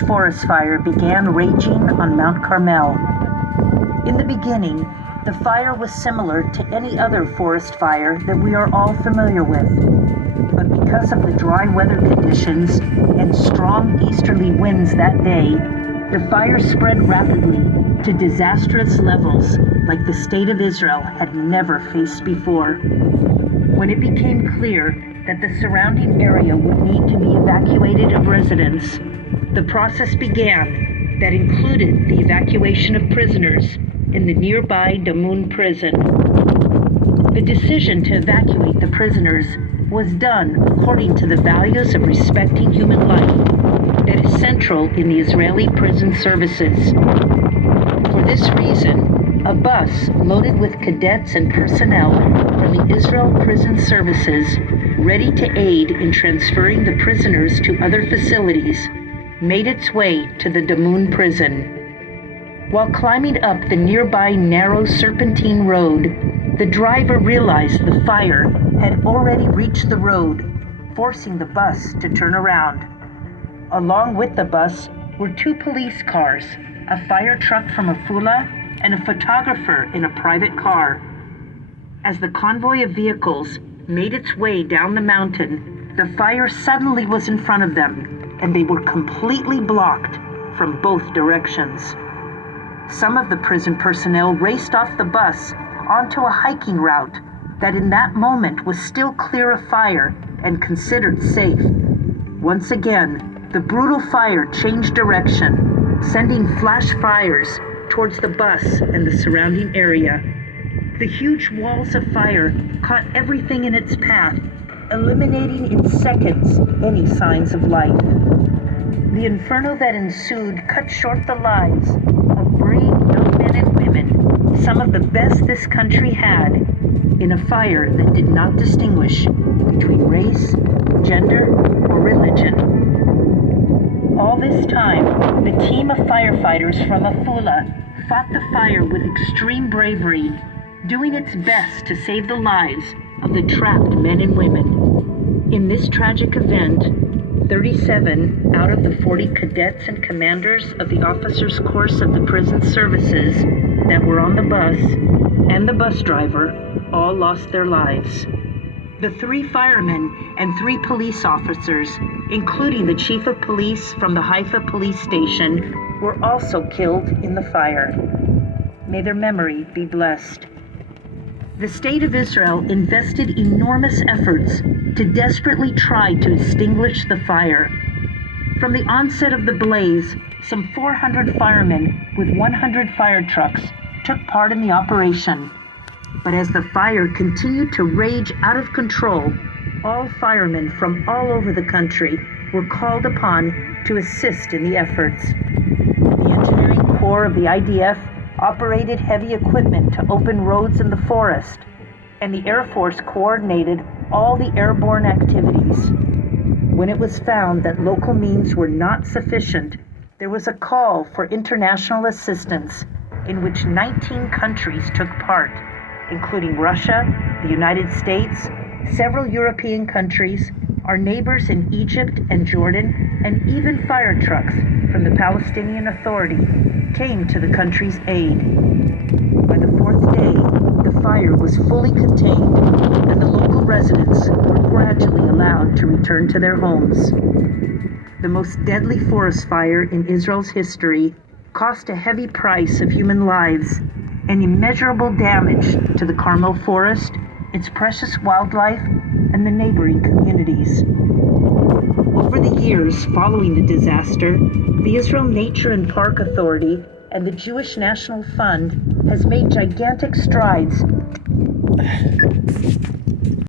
Forest fire began raging on Mount Carmel. In the beginning, the fire was similar to any other forest fire that we are all familiar with. But because of the dry weather conditions and strong easterly winds that day, the fire spread rapidly to disastrous levels like the state of Israel had never faced before. When it became clear that the surrounding area would need to be evacuated of residents, the process began that included the evacuation of prisoners in the nearby Damun prison. The decision to evacuate the prisoners was done according to the values of respecting human life that is central in the Israeli prison services. For this reason, a bus loaded with cadets and personnel from the Israel Prison Services, ready to aid in transferring the prisoners to other facilities, made its way to the Damun prison. While climbing up the nearby narrow serpentine road, the driver realized the fire had already reached the road, forcing the bus to turn around. Along with the bus were two police cars, a fire truck from Afula, and a photographer in a private car. As the convoy of vehicles made its way down the mountain, the fire suddenly was in front of them, and they were completely blocked from both directions. Some of the prison personnel raced off the bus onto a hiking route that in that moment was still clear of fire and considered safe. Once again, the brutal fire changed direction, sending flash fires towards the bus and the surrounding area. The huge walls of fire caught everything in its path, eliminating in seconds any signs of life. The inferno that ensued cut short the lives of brave young men and women, some of the best this country had, in a fire that did not distinguish between race, gender, or religion. All this time, the team of firefighters from Afula fought the fire with extreme bravery, doing its best to save the lives of the trapped men and women. In this tragic event, 37 out of the 40 cadets and commanders of the officers' course of the prison services that were on the bus and the bus driver all lost their lives. The 3 firemen and 3 police officers, including the chief of police from the Haifa police station, were also killed in the fire. May their memory be blessed. The state of Israel invested enormous efforts to desperately try to extinguish the fire. From the onset of the blaze, some 400 firemen with 100 fire trucks took part in the operation. But as the fire continued to rage out of control, all firemen from all over the country were called upon to assist in the efforts. The engineering corps of the IDF operated heavy equipment to open roads in the forest, and the Air Force coordinated all the airborne activities. When it was found that local means were not sufficient, there was a call for international assistance in which 19 countries took part, including Russia, the United States, several European countries, our neighbors in Egypt and Jordan, and even fire trucks from the Palestinian Authority came to the country's aid. By the 4th day, the fire was fully contained, and the local residents were gradually allowed to return to their homes. The most deadly forest fire in Israel's history cost a heavy price of human lives and immeasurable damage to the Carmel forest, its precious wildlife, and the neighboring communities. Over the years following the disaster, the Israel Nature and Park Authority and the Jewish National Fund has made gigantic strides